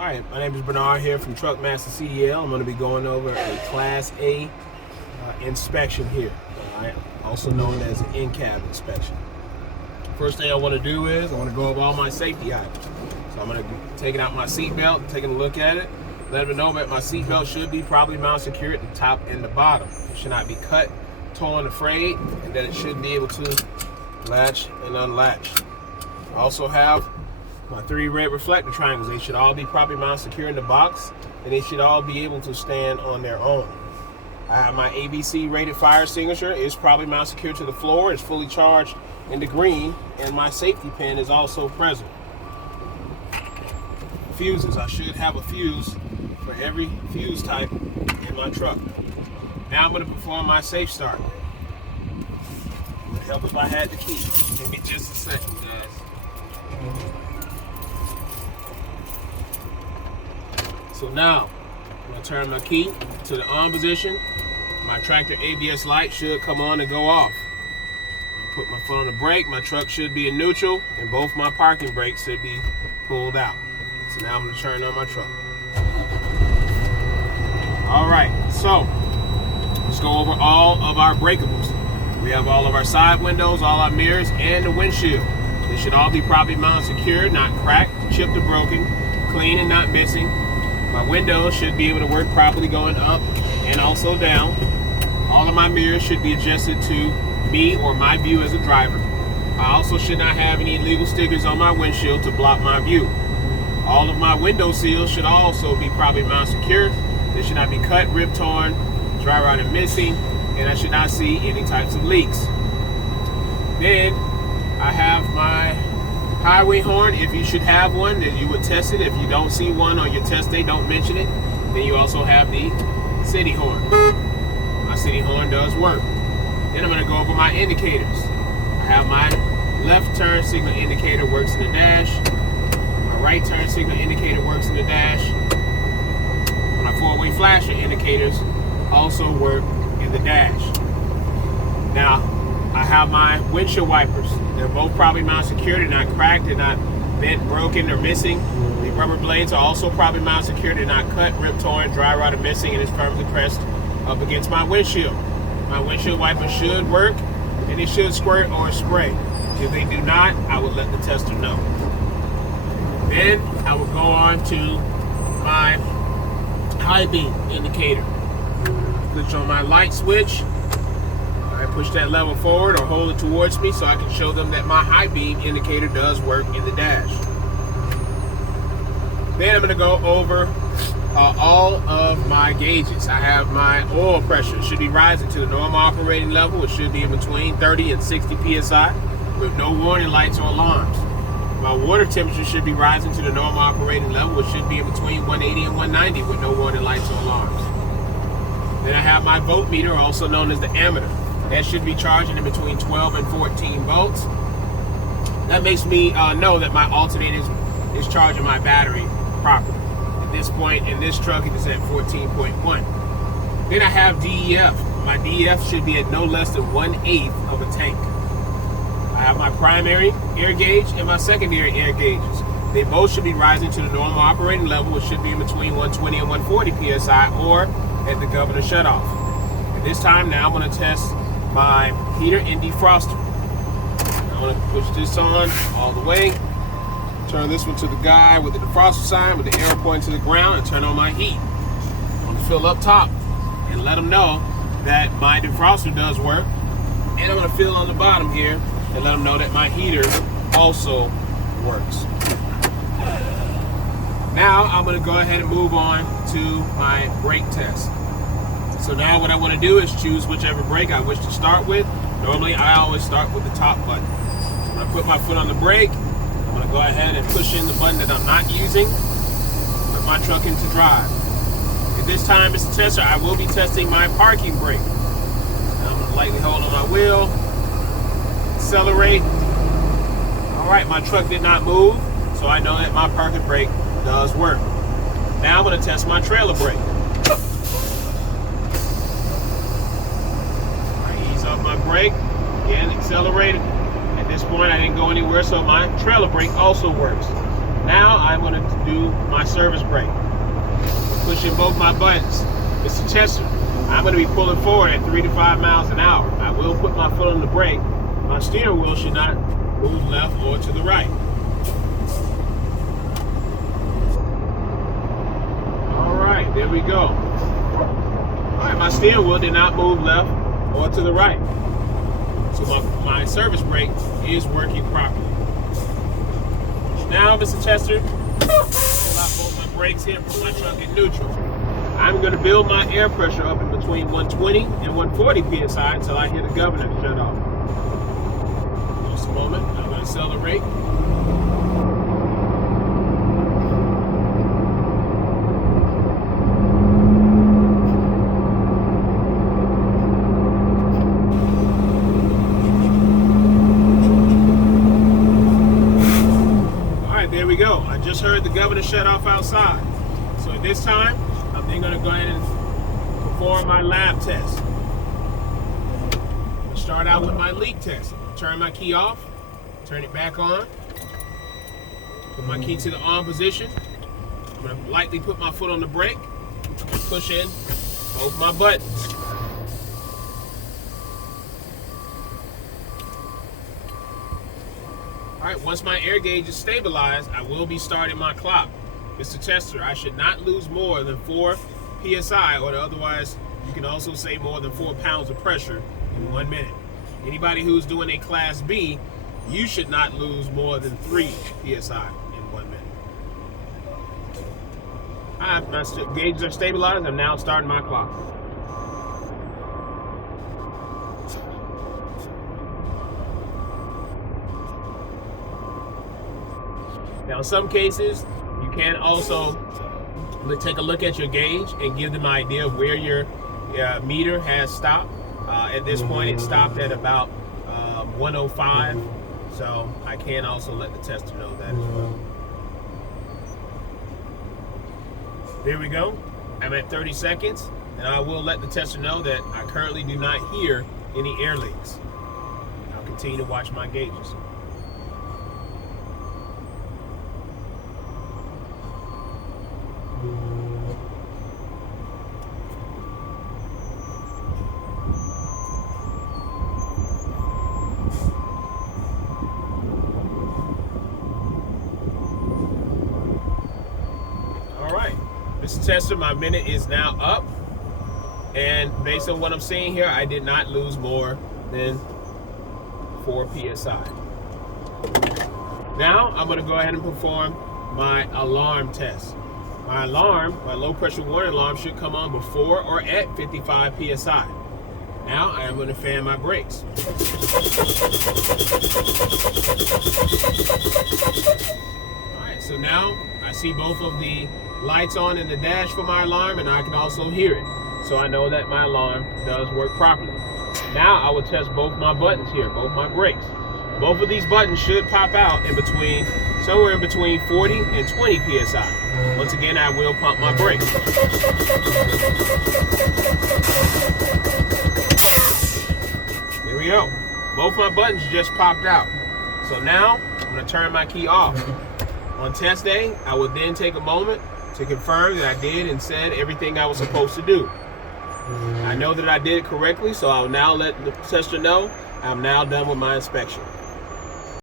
Alright, my name is Bernard here from Truckmaster CDL. I'm going to be going over a Class A inspection here, alright, also known as an in-cab inspection. First thing I want to do is I want to go over all my safety items. So I'm going to be taking out my seat belt, taking a look at it, letting me know that my seat belt should be properly mounted secure at the top and the bottom. It should not be cut, torn, or frayed, and that it should be able to latch and unlatch. I also have my 3 red reflector triangles. They should all be properly mounted secure in the box, and they should all be able to stand on their own. I have my ABC rated fire extinguisher. It's properly mounted secure to the floor. It's fully charged in the green, and my safety pin is also present. Fuses. I should have a fuse for every fuse type in my truck. Now I'm going to perform my safe start. It would help if I had the key. Give me just a second, guys. So now, I'm going to turn my key to the on position. My tractor ABS light should come on and go off. I'll put my foot on the brake. My truck should be in neutral, and both my parking brakes should be pulled out. So now I'm going to turn on my truck. Alright, so let's go over all of our breakables. We have all of our side windows, all our mirrors, and the windshield. They should all be properly mounted secure, not cracked, chipped, or broken, clean and not missing. My windows should be able to work properly going up and also down. All of my mirrors should be adjusted to me or my view as a driver. I also should not have any illegal stickers on my windshield to block my view. All of my window seals should also be properly mounted secure. They should not be cut, ripped, torn, dry rotted, missing, and I should not see any types of leaks. Then I have my highway horn. If you should have one, then you would test it. If you don't see one on your test day, don't mention it. Then you also have the city horn. My city horn does work. Then I'm going to go over my indicators. I have my left turn signal indicator works in the dash. My right turn signal indicator works in the dash. My 4-way flasher indicators also work in the dash. Now, I have my windshield wipers. They're both properly mounted secure. They're not cracked, they're not bent, broken, or missing. The rubber blades are also properly mounted secure. They're not cut, ripped, torn, dry rotted, missing, and it's firmly pressed up against my windshield. My windshield wipers should work, and they should squirt or spray. If they do not, I will let the tester know. Then I will go on to my high beam indicator. Push on my light switch. I push that lever forward or hold it towards me so I can show them that my high beam indicator does work in the dash. Then I'm going to go over all of my gauges. I have my oil pressure. It should be rising to the normal operating level. It should be in between 30 and 60 psi with no warning lights or alarms. My water temperature should be rising to the normal operating level. It should be in between 180 and 190 with no warning lights or alarms. Then I have my voltmeter, also known as the ammeter. That should be charging in between 12 and 14 volts. That makes me know that my alternator is charging my battery properly. At this point in this truck, it is at 14.1. Then I have DEF. My DEF should be at no less than 1/8 of a tank. I have my primary air gauge and my secondary air gauges. They both should be rising to the normal operating level. It should be in between 120 and 140 psi or at the governor shutoff. At this time now, I'm going to test my heater and defroster. I'm going to push this on all the way. Turn this one to the guy with the defroster sign with the arrow pointing to the ground and turn on my heat. I'm going to fill up top and let them know that my defroster does work. And I'm going to fill on the bottom here and let them know that my heater also works. Now I'm going to go ahead and move on to my brake test. So now what I want to do is choose whichever brake I wish to start with. Normally I always start with the top button. I'm going to put my foot on the brake. I'm going to go ahead and push in the button that I'm not using. Put my truck into drive. At this time, Mr. Tester, I will be testing my parking brake. Now I'm going to lightly hold on my wheel. Accelerate. Alright, my truck did not move, so I know that my parking brake does work. Now I'm going to test my trailer brake. My brake, again, accelerated. At this point, I didn't go anywhere, so my trailer brake also works. Now I'm going to do my service brake. Pushing both my buttons. Mr. Chester, I'm going to be pulling forward at 3 to 5 miles an hour. I will put my foot on the brake. My steering wheel should not move left or to the right. All right, there we go. All right, my steering wheel did not move left or to the right. So my service brake is working properly. Now, Mr. Chester, pull out both my brakes here and put my truck in neutral. I'm going to build my air pressure up in between 120 and 140 psi until I hear the governor shut off. Just a moment. I'm going to accelerate. There we go. I just heard the governor shut off outside. So at this time, I'm then going to go ahead and perform my lab test. I'll start out with my leak test. Turn my key off, turn it back on, put my key to the on position. I'm going to lightly put my foot on the brake and push in both my buttons. All right, once my air gauge is stabilized, I will be starting my clock. Mr. Chester, I should not lose more than 4 psi, or otherwise you can also say more than 4 pounds of pressure in 1 minute. Anybody who's doing a Class B, you should not lose more than 3 psi in 1 minute. All right, my gauges are stabilized. I'm now starting my clock. Now, in some cases, you can also take a look at your gauge and give them an idea of where your meter has stopped. At this point, it stopped at about 105, so I can also let the tester know that as well. There we go. I'm at 30 seconds, and I will let the tester know that I currently do not hear any air leaks. I'll continue to watch my gauges. Mr. Tester, my minute is now up, and based on what I'm seeing here, I did not lose more than 4 psi. Now I'm going to go ahead and perform my alarm test. My alarm, my low pressure warning alarm, should come on before or at 55 psi. Now I am going to fan my brakes. All right, so now I see both of the lights on in the dash for my alarm, and I can also hear it. So I know that my alarm does work properly. Now I will test both my buttons here, both my brakes. Both of these buttons should pop out in between, somewhere in between 40 and 20 psi. Once again, I will pump my brakes. There we go. Both my buttons just popped out. So now I'm going to turn my key off. On test day, I would then take a moment to confirm that I did and said everything I was supposed to do. I know that I did it correctly, so I will now let the tester know I'm now done with my inspection.